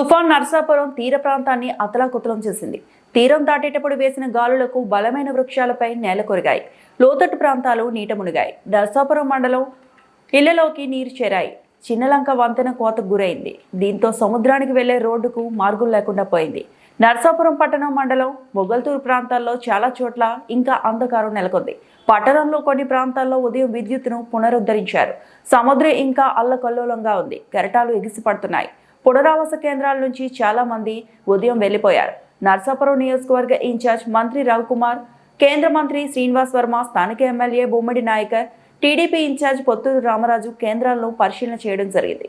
తుఫాన్ నర్సాపురం తీర ప్రాంతాన్ని అతలాకుతలం చేసింది. తీరం దాటేటప్పుడు వేసిన గాలులకు బలమైన వృక్షాలపై నేల కొరిగాయి. లోతట్టు ప్రాంతాలు నీట మునిగాయి. నర్సాపురం మండలం ఇళ్ళలోకి నీరు చేరాయి. చిన్నలంక వంతెన కోతకు గురైంది. దీంతో సముద్రానికి వెళ్ళే రోడ్డుకు మార్గం లేకుండా పోయింది. నర్సాపురం పట్టణం మండలం మొగల్తూరు ప్రాంతాల్లో చాలా చోట్ల ఇంకా అంధకారం నెలకొంది. పట్టణంలో కొన్ని ప్రాంతాల్లో ఉదయం విద్యుత్తును పునరుద్ధరించారు. సముద్రం ఇంకా అల్లకల్లోలంగా ఉంది. కెరటాలు ఎగిసిపడుతున్నాయి. పునరావాస కేంద్రాల నుంచి చాలా మంది ఉదయం వెళ్ళిపోయారు నర్సాపురం నియోజకవర్గ ఇన్ఛార్జ్ మంత్రి రవికుమార్ కేంద్ర మంత్రి శ్రీనివాస్ వర్మ స్థానిక MLA Bommadi Nayakar TDP incharge Potturu Ramaraju కేంద్రాలను పరిశీలన చేయడం జరిగింది.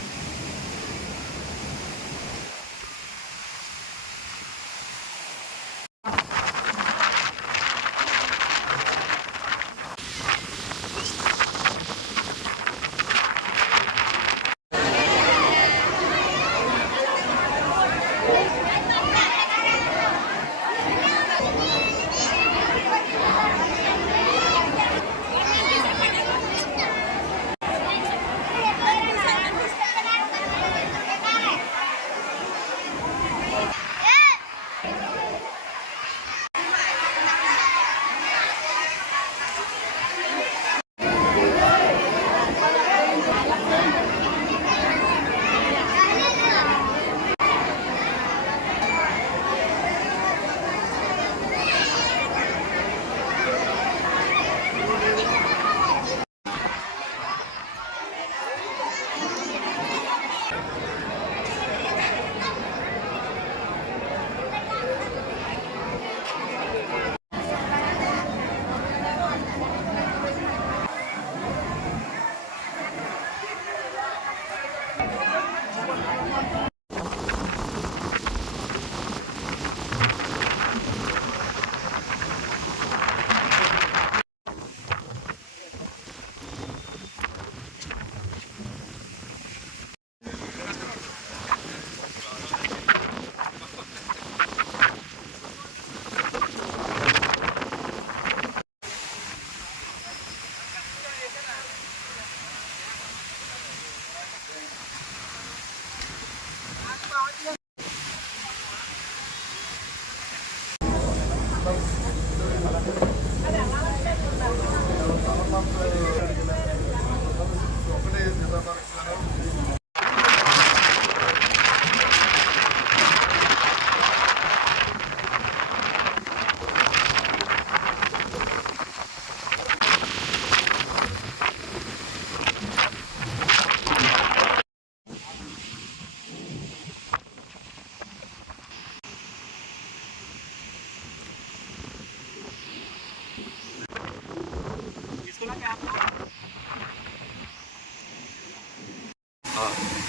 Uh,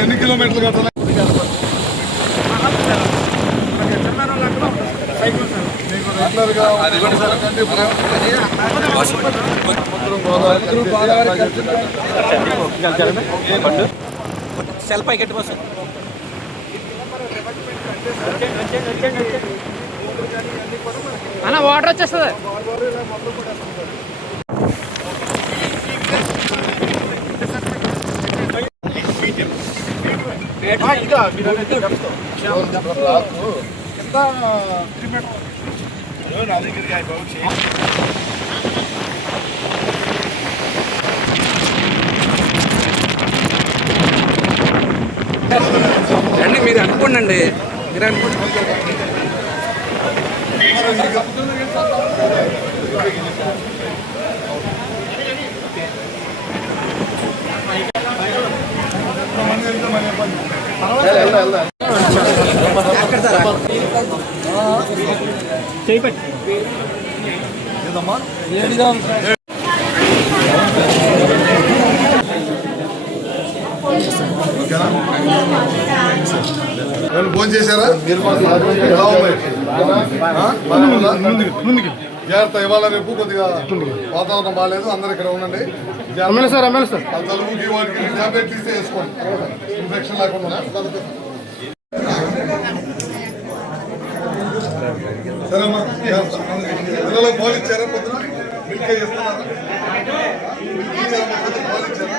ఎన్ని కిలోమీటర్లు గోదావరి సెల్ ఎట్టి బస్సు అన్న వాటర్ వచ్చేస్తుంది. కొద్దిగా మీరు అనేది. కింద త్రీ మీటర్ రండి మీరు అనుకోండి మీరు అనుకోండి. ఎవరు ఫోన్ చేశారా? జాగ్రత్త ఇవాళ రేపు కొద్దిగా వాతావరణం బాగాలేదు అందరు ఇక్కడ ఉండండి. ఎమ్మెల్యే సార్ ఎమ్మెల్యే సార్ ఆ జలుబుకి వాటికి టాబ్లెట్లు ఇస్తే వేసుకోండి ఇన్ఫెక్షన్ లేకుండా సరేమ్మా పిల్లలకు ఇచ్చారా పొద్దున మిల్క్ ఇస్తున్నారా మిల్క్ ఇచ్చారా పొద్దున? ఇచ్చారా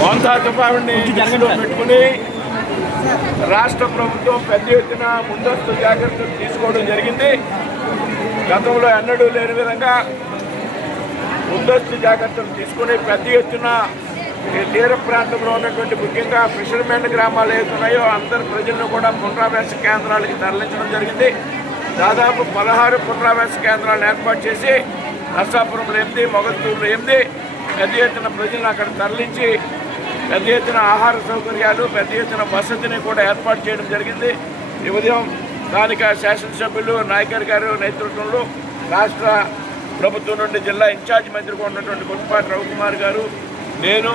వాంతాకపాడిని దృష్టిలో పెట్టుకుని రాష్ట్ర ప్రభుత్వం పెద్ద ఎత్తున ముందస్తు జాగ్రత్తలు తీసుకోవడం జరిగింది. గతంలో ఎన్నడూ లేని విధంగా ముందస్తు జాగ్రత్తలు తీసుకుని పెద్ద ఎత్తున తీర ప్రాంతంలో ఉన్నటువంటి ముఖ్యంగా ఫిషర్మెన్ గ్రామాలు ఏవైతున్నాయో అందరు ప్రజలను కూడా పునరావాస కేంద్రాలకి తరలించడం జరిగింది. దాదాపు పదహారు పునరావాస కేంద్రాలను ఏర్పాటు చేసి నర్సాపురంలో ఎనిమిది మొగల్తూరులో ఎనిమిది పెద్ద ఎత్తున ప్రజలను అక్కడ తరలించి పెద్ద ఎత్తున ఆహార సౌకర్యాలు పెద్ద ఎత్తున వసతిని కూడా ఏర్పాటు చేయడం జరిగింది. ఈ ఉదయం స్థానిక శాసనసభ్యులు నాయకర్ గారు నేతృత్వంలో రాష్ట్ర ప్రభుత్వం నుండి జిల్లా ఇన్ఛార్జ్ మంత్రిగా ఉన్నటువంటి కొట్టుపాటి రవికుమార్ గారు నేను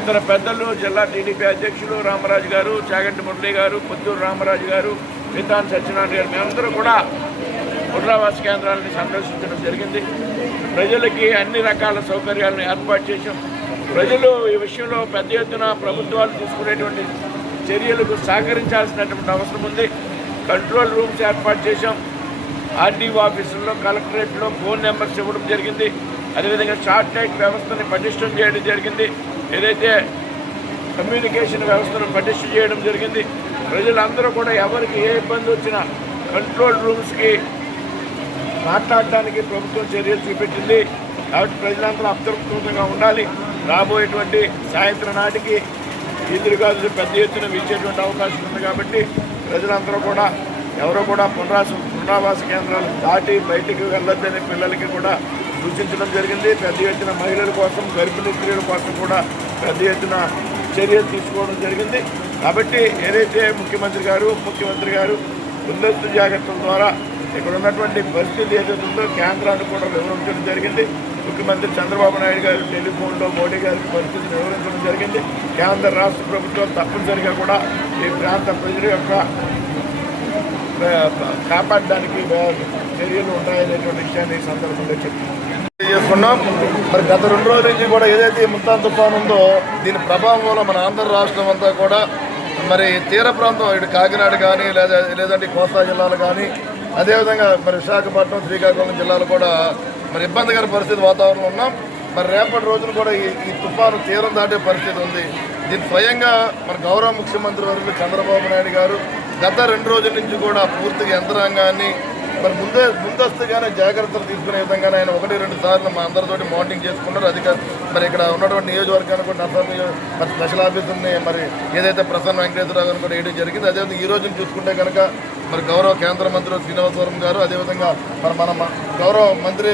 ఇతర పెద్దలు జిల్లా టీడీపీ అధ్యక్షులు రామరాజు గారు చాగంటి మురళి గారు పుత్తూరు రామరాజు గారు మితాన్ సత్యనారాయణ గారు మేమందరూ కూడా పునరావాస కేంద్రాలని సందర్శించడం జరిగింది. ప్రజలకి అన్ని రకాల సౌకర్యాలను ఏర్పాటు చేశాం. ప్రజలు ఈ విషయంలో పెద్ద ఎత్తున ప్రభుత్వాలు తీసుకునేటువంటి చర్యలకు సహకరించాల్సినటువంటి అవసరం ఉంది. కంట్రోల్ రూమ్స్ ఏర్పాటు చేశాం. ఆర్డీఓ ఆఫీసుల్లో కలెక్టరేట్లో ఫోన్ నెంబర్స్ ఇవ్వడం జరిగింది. అదేవిధంగా శాటిలైట్ వ్యవస్థని పటిష్టం చేయడం జరిగింది. ఏదైతే కమ్యూనికేషన్ వ్యవస్థను పటిష్టం చేయడం జరిగింది ప్రజలందరూ కూడా ఎవరికి ఏ ఇబ్బంది వచ్చినా కంట్రోల్ రూమ్స్కి మాట్లాడడానికి ప్రభుత్వం చర్యలు చూపెట్టింది. కాబట్టి ప్రజలందరూ అప్రమత్తంగా ఉండాలి. రాబోయేటువంటి సాయంత్రం నాటికి ఎదురుగాలు పెద్ద ఎత్తున వీచేటువంటి అవకాశం ఉంది కాబట్టి ప్రజలందరూ కూడా ఎవరో కూడా పునరాస పునరావాస కేంద్రాలు దాటి బయటికి వెళ్ళొద్దని పిల్లలకి కూడా సూచించడం జరిగింది. పెద్ద ఎత్తున మహిళల కోసం గర్భిణీ స్త్రీల కోసం కూడా పెద్ద ఎత్తున చర్యలు తీసుకోవడం జరిగింది. కాబట్టి ఏదైతే ముఖ్యమంత్రి గారు ముఖ్యమంత్రి గారు ముందస్తు జాగ్రత్తల ద్వారా ఇక్కడ ఉన్నటువంటి పరిస్థితి ఏదైతే ఉందో కేంద్రాన్ని కూడా వివరించడం జరిగింది. ముఖ్యమంత్రి చంద్రబాబు నాయుడు గారు టెలిఫోన్లో మోడీ గారికి పరిస్థితిని వివరించడం జరిగింది. కేంద్ర రాష్ట్ర ప్రభుత్వం తప్పనిసరిగా కూడా ఈ ప్రాంత ప్రజల యొక్క కాపాడడానికి చర్యలు ఉంటాయనేటువంటి విషయాన్ని ఈ సందర్భంగా చెప్తున్నాను ఉన్నాం మరి గత రెండు రోజుల నుంచి కూడా ఏదైతే ముత్తాన్ తుఫాన్ ఉందో దీని ప్రభావం వల్ల మన ఆంధ్ర రాష్ట్రం అంతా కూడా మరి తీర ప్రాంతం ఇటు కాకినాడ కానీ లేదా లేదంటే కోస్తా జిల్లాలు కానీ అదేవిధంగా మరి విశాఖపట్నం శ్రీకాకుళం జిల్లాలు కూడా మరి ఇబ్బందికర పరిస్థితి వాతావరణంలో ఉన్నాం. మరి రేపటి రోజున కూడా ఈ ఈ తుఫాను తీరం దాటే పరిస్థితి ఉంది. దీని స్వయంగా మన గౌరవ ముఖ్యమంత్రి వర్గులు చంద్రబాబు నాయుడు గారు గత రెండు రోజుల నుంచి కూడా పూర్తిగా యంత్రాంగాన్ని మరి ముందే ముందస్తుగానే జాగ్రత్తలు తీసుకునే విధంగానే ఆయన ఒకటి రెండు సార్లు మా అందరితోటి మానిటరింగ్ చేసుకున్నారు. అధిక మరి ఇక్కడ ఉన్నటువంటి నియోజకవర్గానికి కూడా నర్సాపూర్ మరి స్పెషల్ ఆఫీసర్ని మరి ఏదైతే ప్రసన్న వెంకటేశ్వరరావు గారిని కూడా వేయడం జరిగింది అదేవిధంగా ఈ రోజున చూసుకుంటే కనుక మరి గౌరవ కేంద్ర మంత్రి శ్రీనివాసవరం గారు అదేవిధంగా మరి మన గౌరవ మంత్రి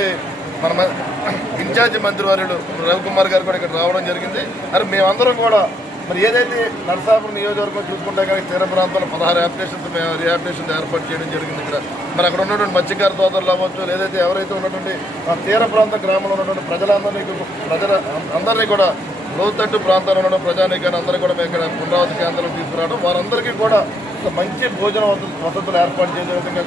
మన మ- ఇన్ఛార్జి మంత్రి వారు రవికుమార్ గారు కూడా ఇక్కడ రావడం జరిగింది. మరి మేమందరం కూడా మరి ఏదైతే నర్సాపురం నియోజకవర్గం చూసుకుంటే కానీ తీర ప్రాంతంలో పదహారు యాప్లికేషన్స్ రిహాబిలిటేషన్ ఏర్పాటు చేయడం జరిగింది ఇక్కడ. మరి అక్కడ ఉన్నటువంటి మత్స్యకార సోదరులు అవ్వచ్చు లేదైతే ఎవరైతే ఉన్నటువంటి తీర ప్రాంత గ్రామంలో ఉన్నటువంటి ప్రజలందరినీ ప్రజల అందరినీ కూడా లోతట్టు ప్రాంతాల్లో ఉన్న ప్రజానీకాన్ని అందరూ కూడా మేము ఇక్కడ పునరావతి కేంద్రం తీసుకురావడం. వారందరికీ కూడా మంచి భోజన వసతులు ఏర్పాటు చేసే విధంగా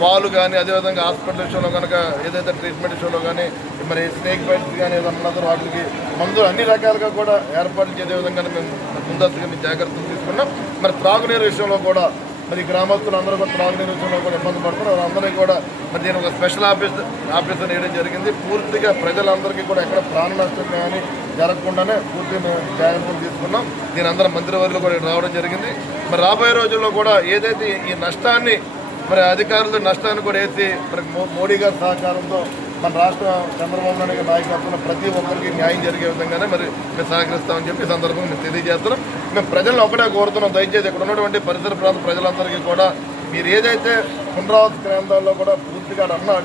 పాలు కానీ అదేవిధంగా హాస్పిటల్ విషయంలో కనుక ఏదైతే ట్రీట్మెంట్ విషయంలో కానీ మరి స్నేక్ బైట్స్ కానీ ఏదన్నా వాటికి మందు అన్ని రకాలుగా కూడా ఏర్పాటు చేసే విధంగా మేము ముందస్తుగా జాగ్రత్తలు తీసుకున్నాం. మరి త్రాగునీరు విషయంలో కూడా మరి గ్రామస్తులు అందరూ కూడా త్రాగునీరు విషయంలో కూడా ఇబ్బంది పడుతున్నారు. అందరికీ కూడా మరి నేను ఒక స్పెషల్ ఆఫీస్ ఆఫీసర్ వేయడం జరిగింది. పూర్తిగా ప్రజలందరికీ కూడా ఎక్కడ ప్రాణ నష్టం కానీ జరగకుండానే పూర్తిగా మేము జాగ్రత్తలు తీసుకున్నాం. దీని అందరం మంత్రివర్యులు కూడా రావడం జరిగింది. మరి రాబోయే రోజుల్లో కూడా ఏదైతే ఈ నష్టాన్ని మరి అధికారులు నష్టాన్ని కూడా వేసి మరి మోడీ గారి సహకారంతో మన రాష్ట్ర చంద్రబాబు నాయుడు గారి నాయకత్వంలో ప్రతి ఒక్కరికి న్యాయం జరిగే విధంగానే మరి మేము సహకరిస్తామని చెప్పి ఈ సందర్భంగా మేము తెలియజేస్తున్నాం. మేము ప్రజలను ఒకటే కోరుతున్నాం. దయచేసి ఇక్కడ ఉన్నటువంటి పరిసర ప్రాంత ప్రజలందరికీ కూడా మీరు ఏదైతే పునరావాస కేంద్రాల్లో కూడా పూర్తిగా అన్న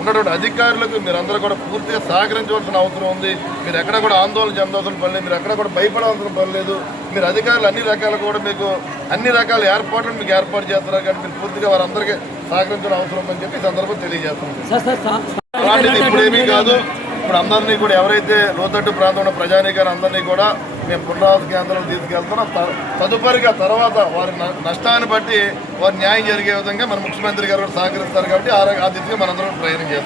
ఉన్నటువంటి అధికారులకు మీరందరూ కూడా పూర్తిగా సహకరించవలసిన అవసరం ఉంది. మీరు ఎక్కడ కూడా ఆందోళన చెందవలసిన పని లేదు. మీరు ఎక్కడ కూడా భయపడవలసిన పని లేదు. మీరు అధికారులు అన్ని రకాలు కూడా మీకు అన్ని రకాల ఏర్పాట్లు మీకు ఏర్పాటు చేస్తున్నారు కానీ మీరు పూర్తిగా వారందరికీ సహకరించిన అవసరం ఉందని చెప్పి ఈ సందర్భంగా తెలియజేస్తున్నాం. అలాంటిది ఇప్పుడేమీ కాదు. ఇప్పుడు అందరినీ కూడా ఎవరైతే లోతట్టు ప్రాంతంలో ప్రజానీకాన్ని అందరినీ కూడా మేము పునరావృతి కేంద్రం తీసుకెళ్తున్నాం. తదుపరిగా తర్వాత వారి నష్టాన్ని బట్టి వారి న్యాయం జరిగే విధంగా మన ముఖ్యమంత్రి గారు కూడా సహకరిస్తారు కాబట్టి ఆ దిశగా మనందరం ప్రయత్నం చేస్తాం.